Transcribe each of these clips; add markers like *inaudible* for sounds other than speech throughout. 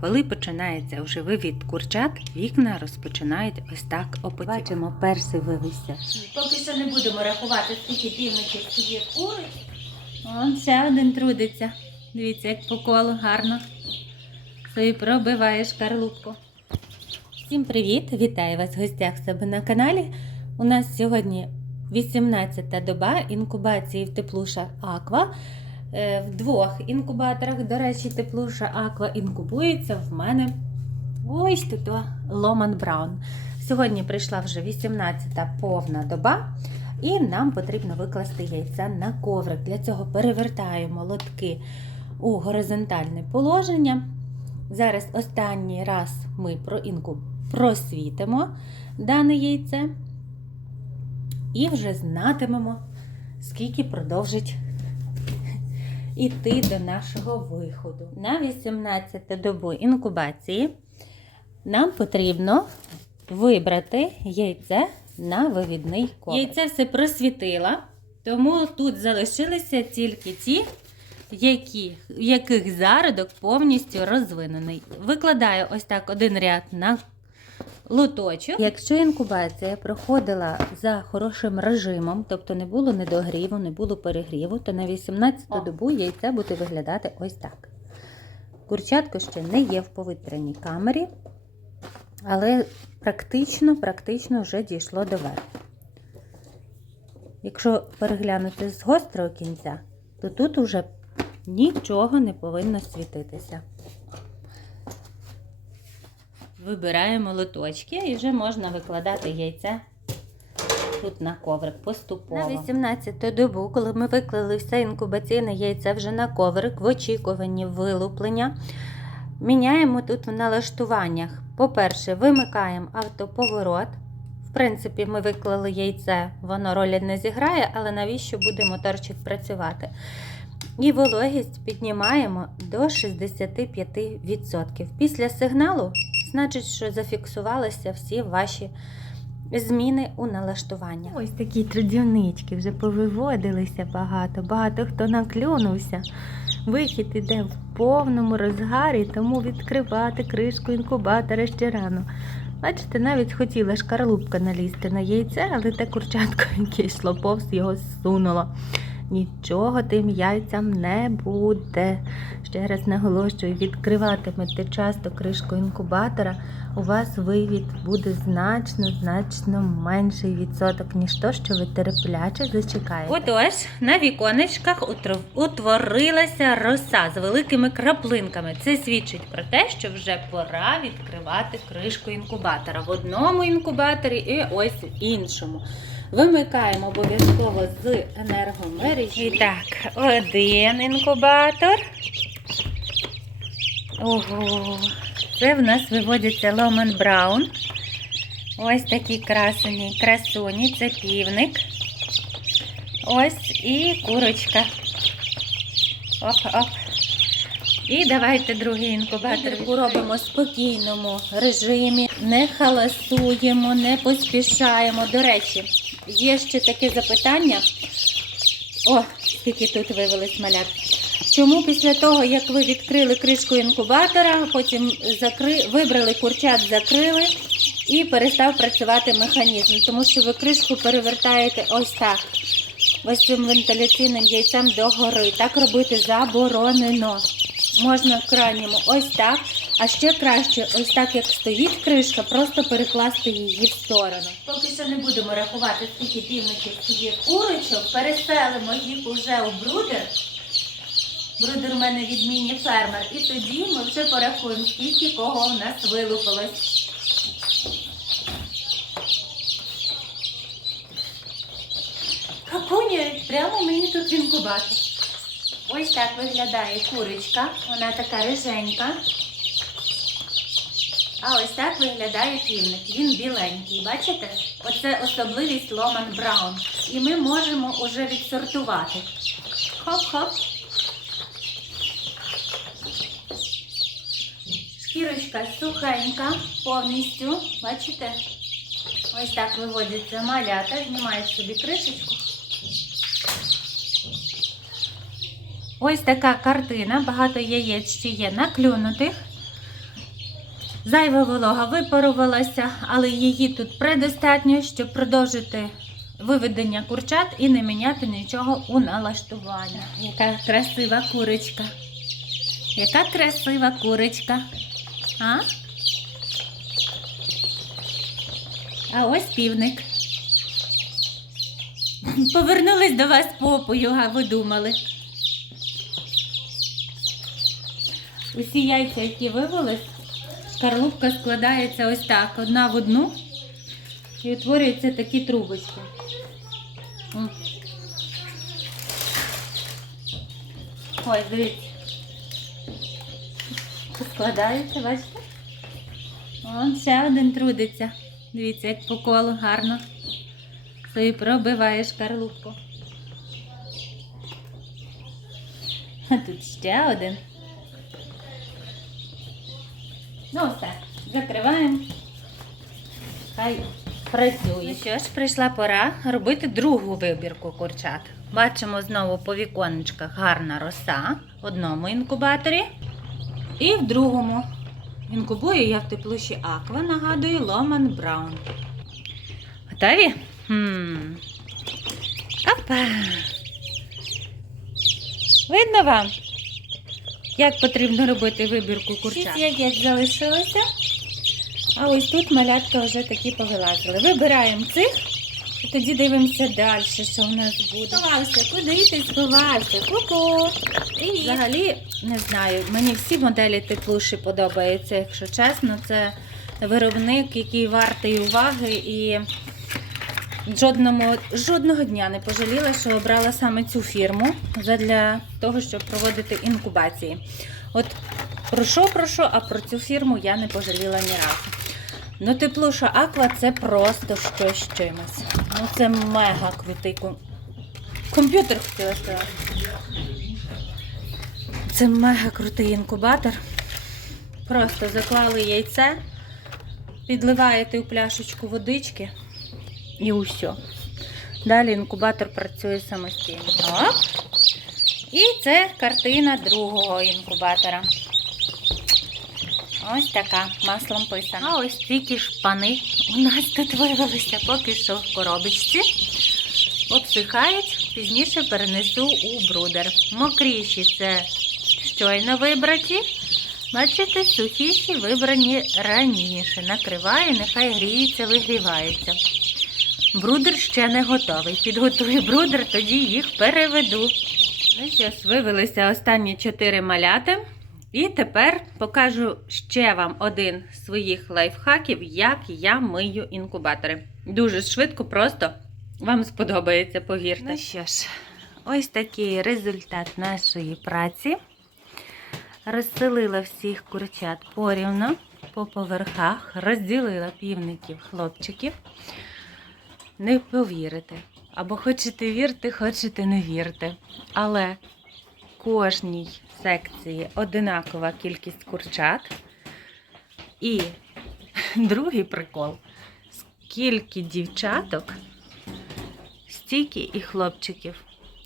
Коли починається вже вивід курчат, вікна розпочинають ось так опотівати. Бачимо, перший вивівся. Поки що не будемо рахувати, скільки півників є кури. Он ще один трудиться. Дивіться, як по колу гарно. Собі пробиває шкарлупку. Всім привіт! Вітаю вас в гостях себе на каналі. У нас сьогодні 18-та доба інкубації в теплуша Аква. Е, В двох інкубаторах, до речі, теплуша Аква інкубується в мене ось тут Ломан Браун. Сьогодні прийшла вже 18-та повна доба, і нам потрібно викласти яйця на коврик. Для цього перевертаємо лотки у горизонтальне положення. Зараз останній раз ми про інкуб просвітимо дане яйце і вже знатимемо, скільки продовжить іти до нашого виходу. На 18 добу інкубації нам потрібно вибрати яйце на вивідний коврик. Яйце все просвітила, тому тут залишилися тільки ті, які, яких зародок повністю розвинений. Викладаю ось так один ряд на лоточок. Якщо інкубація проходила за хорошим режимом, тобто не було недогріву, не було перегріву, то на 18-ту добу яйце буде виглядати ось так. Курчатко ще не є в повітряній камері, але практично, практично вже дійшло до верху. Якщо переглянути з гострого кінця, то тут уже нічого не повинно світитися. Вибираємо лоточки і вже можна викладати яйця тут на коврик поступово. На 18 добу, коли ми виклали все інкубаційне яйце вже на коврик в очікуванні вилуплення, міняємо тут в налаштуваннях. По-перше, вимикаємо автоповорот. В принципі, ми виклали яйце, воно ролі не зіграє, але навіщо буде моторчик працювати? І вологість піднімаємо до 65%. Після сигналу, значить, що зафіксувалися всі ваші зміни у налаштуваннях. Ось такі трудівнички вже повиводилися багато, багато хто наклюнувся. Вихід іде в повному розгарі, тому відкривати кришку інкубатора ще рано. Бачите, навіть хотіла шкарлупка налізти на яйце, але те курчатко, *laughs* яке йшло повз, його зсунуло. Нічого тим яйцям не буде. Ще раз наголошую, відкриватимете часто кришку інкубатора, у вас вивід буде значно, значно менший відсоток, ніж то, що ви терпляче зачекаєте. Отож, на віконечках утворилася роса з великими краплинками. Це свідчить про те, що вже пора відкривати кришку інкубатора в одному інкубаторі і ось в іншому. Вимикаємо обов'язково з енергомережі. І так, один інкубатор. Ого, це в нас виводиться Ломан Браун. Ось такі красені красуні, це півник. Ось і курочка. Оп-оп. І давайте другий інкубатор робимо в спокійному режимі, не халасуємо, не поспішаємо. До речі, є ще таке запитання. О, скільки тут вивелись малят. Чому після того, як ви відкрили кришку інкубатора, потім закри... вибрали курчат, закрили і перестав працювати механізм? Тому що ви кришку перевертаєте ось так, ось цим вентиляційним яйцем догори. Так робити заборонено. Можна в крайньому ось так, а ще краще, ось так як стоїть кришка, просто перекласти її в сторону. Поки що не будемо рахувати, скільки півників є курочок, переселимо їх уже у брудер. Брудер у мене відмінний фермер. І тоді ми вже порахуємо, скільки кого в нас вилупилось. Какуняють прямо мені тут в. Ось так виглядає курочка. Вона така риженька. А ось так виглядає півник. Він біленький. Бачите? Оце особливість Ломан Браун. І ми можемо уже відсортувати. Хоп-хоп. Шкірочка сухенька повністю. Бачите? Ось так виводяться малята, знімають собі кришечку. Ось така картина, багато яєць ще є наклюнутих. Зайва волога випарувалася, але її тут предостатньо, щоб продовжити виведення курчат і не міняти нічого у налаштуванні. Яка красива курочка. Яка красива курочка. А? А ось півник. Повернулись до вас попою, а ви думали. Усі яйця, які вивелись, шкарлупка складається ось так, одна в одну, і утворюються такі трубочки. Ось, дивіться. Складається, бачите? Вон ще один трудиться. Дивіться, як по колу гарно. Собі пробиває шкарлупку. А тут ще один. Ну, все, закриваємо. Хай працює. Ну що ж, прийшла пора робити другу вибірку курчат. Бачимо знову по віконечках гарна роса в одному інкубаторі. І в другому. Інкубую я в теплуші Аква, нагадую, Ломан Браун. Готові? Хм. Опа. Видно вам, як потрібно робити вибірку курчат? Шість яєць залишилося. А ось тут малятка вже такі повилазили. Вибираємо цих і тоді дивимося далі, що в нас буде. Сховався, куди ти сховався? Ку-ку. Взагалі, не знаю, мені всі моделі теплуші подобаються, якщо чесно. Це виробник, який вартий уваги і жодному, жодного дня не пожаліла, що обрала саме цю фірму для того, щоб проводити інкубації. От про що, про що, а про цю фірму я не пожаліла ні разу. Ну, теплуша Аква це просто щось чимось. Ну, це мега крутий ком... комп'ютер хотіла сказати. Це мега крутий інкубатор. Просто заклали яйце, підливаєте у пляшечку водички і усе. Далі інкубатор працює самостійно. І це картина другого інкубатора. Ось така, маслом писана. А ось тільки шпани у нас тут виявилися поки що в коробочці. Обсихають, пізніше перенесу у брудер. Мокріші це щойно вибраті. Бачите, сухіші вибрані раніше. Накриваю, нехай гріються, вигріваються. Брудер ще не готовий. Підготую брудер, тоді їх переведу. Ну ж, вивелися останні чотири маляти. І тепер покажу ще вам один з своїх лайфхаків, як я мию інкубатори. Дуже швидко, просто вам сподобається, повірте. Ну що ж, ось такий результат нашої праці. Розселила всіх курчат порівно по поверхах, розділила півників хлопчиків. Не повірите. Або хочете вірте, хочете не вірте. Але кожній секції одинакова кількість курчат. І *laughs* другий прикол: скільки дівчаток, стільки і хлопчиків.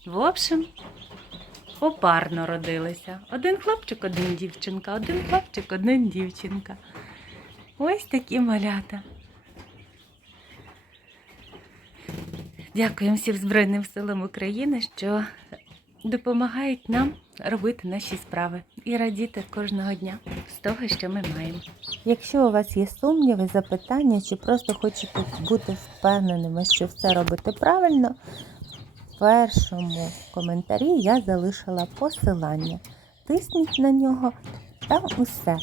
В общем, попарно родилися. Один хлопчик, один дівчинка, один хлопчик, один дівчинка. Ось такі малята. Дякуємо всім Збройним силам України, що допомагають нам робити наші справи і радіти кожного дня з того, що ми маємо. Якщо у вас є сумніви, запитання, чи просто хочете бути впевненими, що все робите правильно, в першому коментарі я залишила посилання. Тисніть на нього, там усе.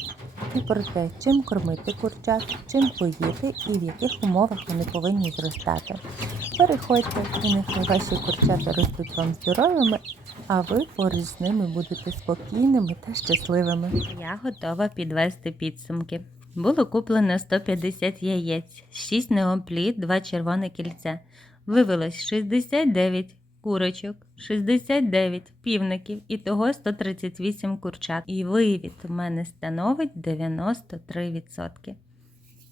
І про те, чим кормити курчат, чим поїти і в яких умовах вони повинні зростати. Переходьте, і нехай ваші курчата ростуть вам здоровими, а ви поруч з ними будете спокійними та щасливими. Я готова підвести підсумки. Було куплено 150 яєць, 6 неопліт, 2 червоне кільця. Вивелось 69 курочок, 69 півників, і того 138 курчат. І вивід у мене становить 93%.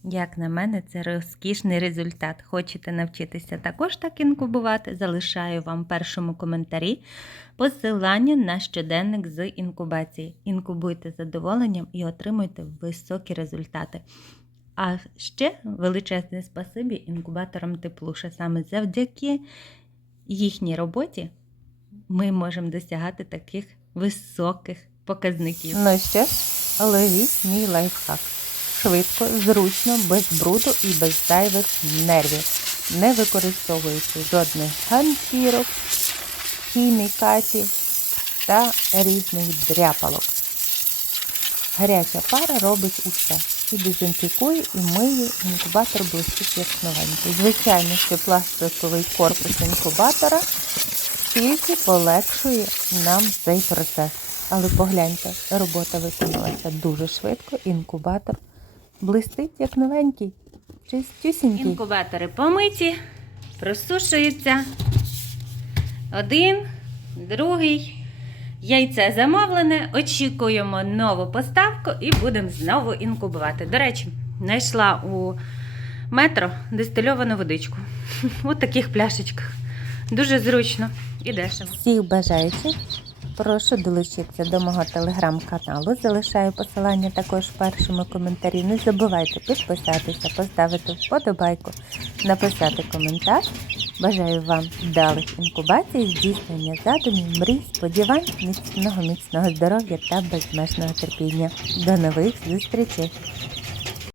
Як на мене, це розкішний результат. Хочете навчитися також так інкубувати? Залишаю вам в першому коментарі посилання на щоденник з інкубації. Інкубуйте з задоволенням і отримуйте високі результати. А ще величезне спасибі інкубаторам теплуша. Саме завдяки їхній роботі ми можемо досягати таких високих показників. Ну що ж, ловіть мій лайфхак. Швидко, зручно, без бруду і без зайвих нервів, не використовуючи жодних ганчірок, хімікатів та різних дряпалок. Гаряча пара робить усе. І дезінфікує, і миє, інкубатор блистить як новенький. Звичайно, що пластиковий корпус інкубатора тільки полегшує нам цей процес. Але погляньте, робота виконалася дуже швидко, інкубатор блистить як новенький, чистюсінький. Інкубатори помиті, просушуються. Один, другий. Яйце замовлене. Очікуємо нову поставку і будемо знову інкубувати. До речі, знайшла у метро дистильовану водичку. *laughs* У таких пляшечках. Дуже зручно і дешево. Всіх бажаючих прошу долучитися до мого телеграм-каналу. Залишаю посилання також в першому коментарі. Не забувайте підписатися, поставити вподобайку, написати коментар. Бажаю вам вдалих інкубацій, здійснення задумів, мрій, сподівань, міцного міцного здоров'я та безмежного терпіння. До нових зустрічей!